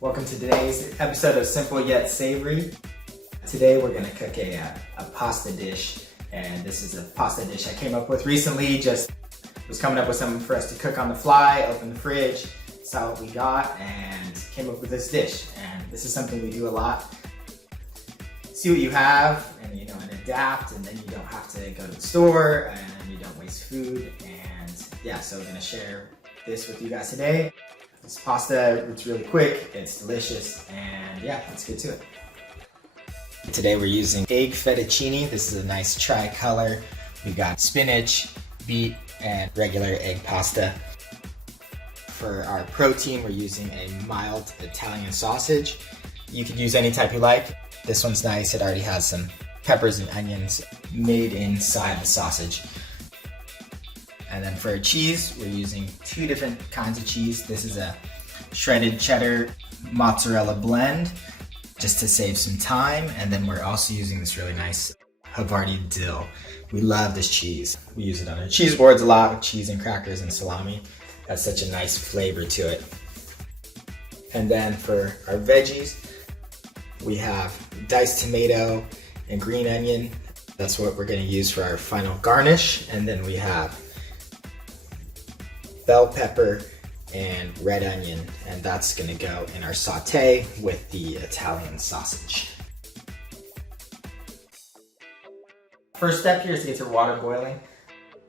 Welcome to today's episode of Simple Yet Savory. Today we're going to cook a pasta dish, and this is a pasta dish I came up with recently. Just was coming up with something for us to cook on the fly, opened the fridge, saw what we got, and came up with this dish. And this is something we do a lot. See what you have, and and adapt, and then you don't have to go to the store, and you don't waste food. And yeah, so we're going to share this with you guys today. This pasta, it's really quick, it's delicious, and yeah, let's get to it. Today we're using egg fettuccine. This is a nice tri-color. We got spinach, beet, and regular egg pasta. For our protein, we're using a mild Italian sausage. You could use any type you like. This one's nice. It already has some peppers and onions made inside the sausage. And then for our cheese, we're using two different kinds of cheese. This is a shredded cheddar mozzarella blend, just to save some time. And then we're also using this really nice Havarti dill. We love this cheese. We use it on our cheese boards a lot with cheese and crackers and salami. That's such a nice flavor to it. And then for our veggies, we have diced tomato and green onion. That's what we're gonna use for our final garnish. And then we have bell pepper and red onion, and that's gonna go in our saute with the Italian sausage. First step here is to get your water boiling.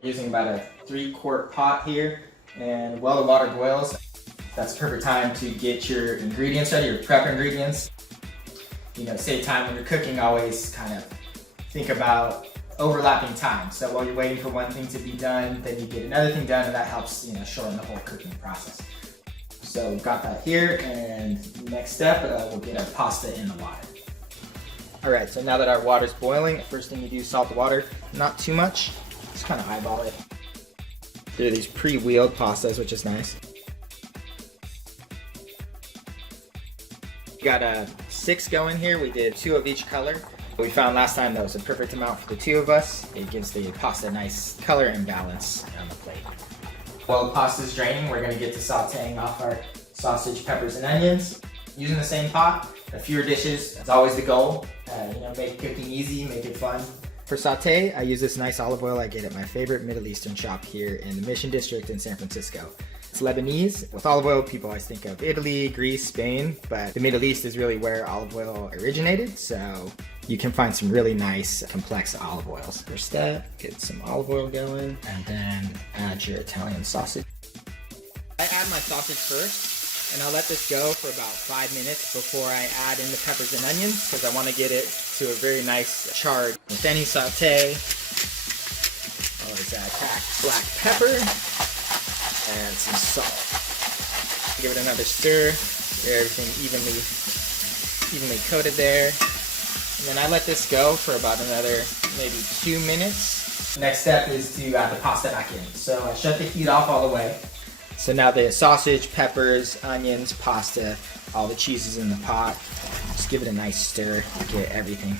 Using about a 3-quart pot here, and while the water boils, that's the perfect time to get your ingredients ready, your prep ingredients. Save time when you're cooking. Always kind of think about overlapping time. So while you're waiting for one thing to be done, then you get another thing done, and that helps shorten the whole cooking process. So we've got that here, and next step, we'll get our pasta in the water. All right, so now that our water's boiling, first thing you do is salt the water. Not too much, just kind of eyeball it. There are these pre-wheeled pastas, which is nice. We got 6 going here. We did 2 of each color. We found last time that was a perfect amount for the 2 of us. It gives the pasta a nice color and balance on the plate. While the pasta's draining, we're gonna get to sauteing off our sausage, peppers, and onions. Using the same pot, a fewer dishes is always the goal. Make cooking easy, make it fun. For saute, I use this nice olive oil I get at my favorite Middle Eastern shop here in the Mission District in San Francisco. It's Lebanese. With olive oil, people always think of Italy, Greece, Spain, but the Middle East is really where olive oil originated, so you can find some really nice, complex olive oils. First step, get some olive oil going, and then add your Italian sausage. I add my sausage first, and I'll let this go for about 5 minutes before I add in the peppers and onions, because I want to get it to a very nice charred. With any saute, always add cracked black pepper and some salt. Give it another stir, get everything evenly coated there. And then I let this go for about another maybe 2 minutes. Next step is to add the pasta back in. So I shut the heat off all the way. So now the sausage, peppers, onions, pasta, all the cheese is in the pot. Just give it a nice stir to get everything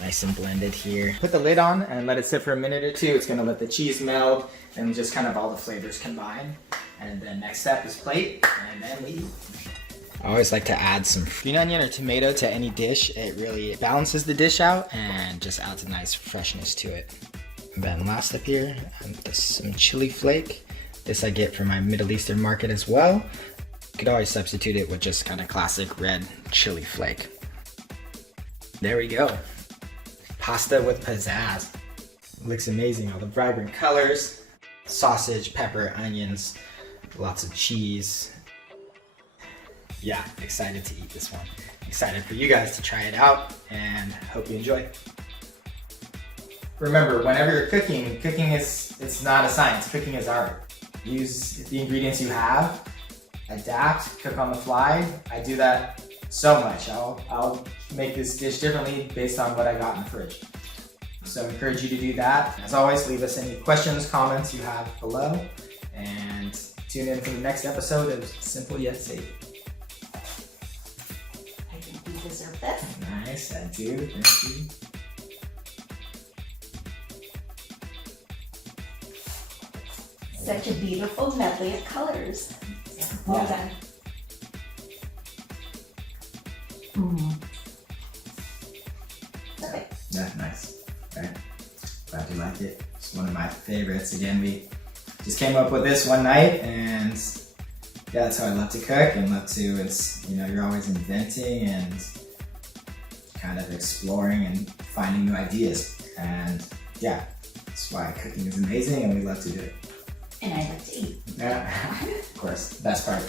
nice and blended here. Put the lid on and let it sit for a minute or 2. It's gonna let the cheese melt and just kind of all the flavors combine. And then next step is plate, and then we I always like to add some green onion or tomato to any dish. It really balances the dish out and just adds a nice freshness to it. And then last step here, some chili flake. This I get from my Middle Eastern market as well. You could always substitute it with just kind of classic red chili flake. There we go. Pasta with pizzazz. Looks amazing, all the vibrant colors. Sausage, pepper, onions, lots of cheese. Yeah, excited to eat this one. Excited for you guys to try it out, and hope you enjoy. Remember, whenever you're cooking it's not a science. Cooking is art. Use the ingredients you have, adapt, cook on the fly. I do that so much. I'll make this dish differently based on what I got in the fridge. So I encourage you to do that. As always, leave us any questions, comments you have below, and tune in for the next episode of Simple Yet Safe. I think you deserve this. Nice, I do. Thank you. Such a beautiful medley of colors. Well done. Okay. Yeah, nice. Right. Glad you like it. It's one of my favorites. Again, we just came up with this one night, and yeah, that's how I love to cook and love to. It's, you know, you're always inventing and kind of exploring and finding new ideas. And yeah, that's why cooking is amazing, and we love to do it. And I like to eat. Yeah, of course, best part.